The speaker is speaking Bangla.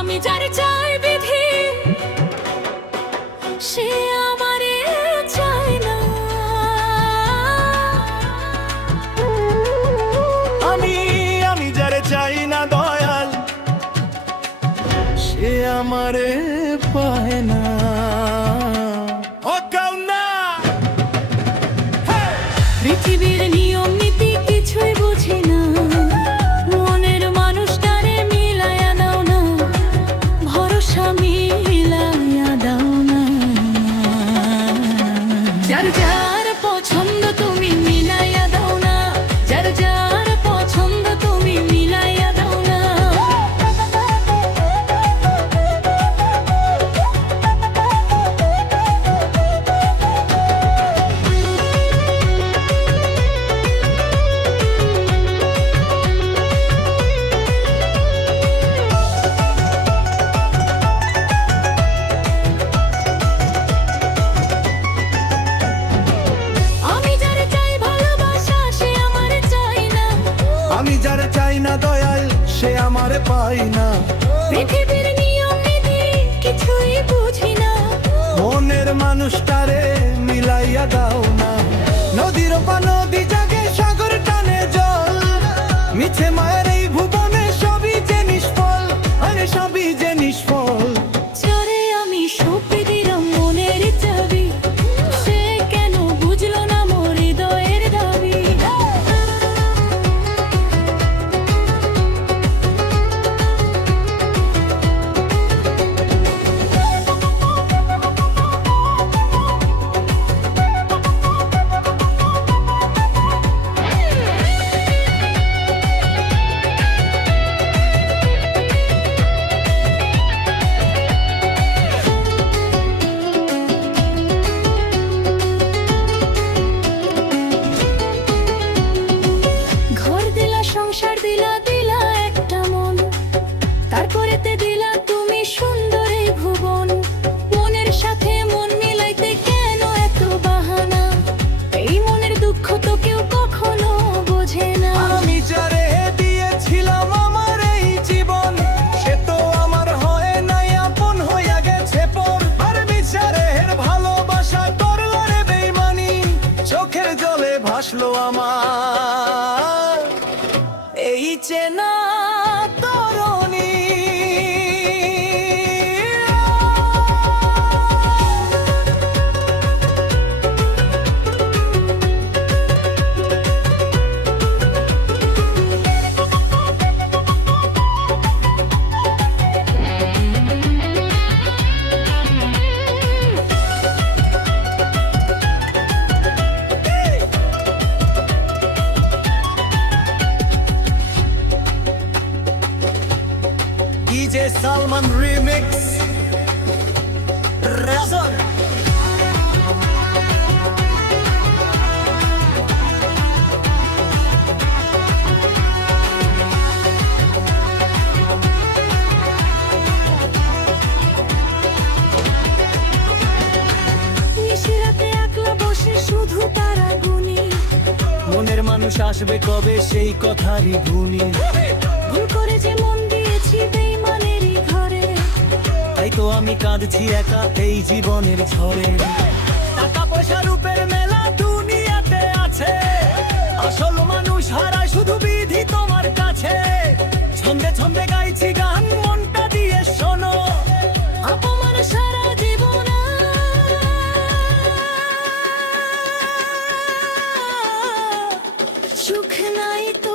আমি যার চাই বিধি সে আমারে চায় না। আমি যারে চাই না দয়াল সে আমারে পায় না। ও কাউনা পৃথিবীর নিয়ম নীতি কিছুই বুঝি না, মনের মানুষটারে মিলাইয়া দাও না, ভরসা মিলাইয়া দাও না। যার যার পছন্দ তুমি মিলাইয়া দাও না, যার যার পছন্দ তুমি মিলাইয়া দাও না। আমি যারে চাই না দয়াল সে আমারে পায় না। পৃথিবীর নিয়ম নীতি কিছুই বুঝি না, মনের মানুষটারে মিলাইয়া দাও না। নদীর নদী জাগে সাগর টানে জল, মিছে মায়ের এই ভুবনে সবই যে নিষ্ফল, আরে সবই যে নিষ্ফল। যারে আমি সঁপে দিলাম মনের চাবি, সে কেন বুঝলো না মোর হৃদয়ের দাবি। ঘর দিলা, সংসার দিলা, দিলা একটা মন, তারপরেতে দিলা তুমি সুন্দর এই ভুবন। মনের সাথে মন মিলাইতে কেন এত বাহানা, এই মনের দুঃখ তো কেউ কখনো বোঝে না। আমি যারে দিয়েছিলাম আমার এই জীবন সে তো আমার হয় নাই, আপন হইয়া গেছে পর। আর বিচারের ভালোবাসা করলো রে বেইমানি, চোখের জলে ভাসলো আমার এই চেনা তরণী। DJ Salman Remix Razor। নিশিরাতে একলা বসে শুধু তারা গুনি, মনের মানুষ আসবে কবে সেই কথারই গুনি। ভুল করে যে মন দিয়েছি বেইমানেরই ঘরে, তাই তো আমি কাঁদছি একা এই জীবনের ঝড়ে। টাকা পয়সা রূপের মেলা দুনিয়াতে আছে, আসল মানুষ হারায় শুধু বিধি তোমার কাছে। ছন্দে ছন্দে গাইছি গান মনটা দিয়ে শোনো, অপমান সারা জীবন সুখ নাই তো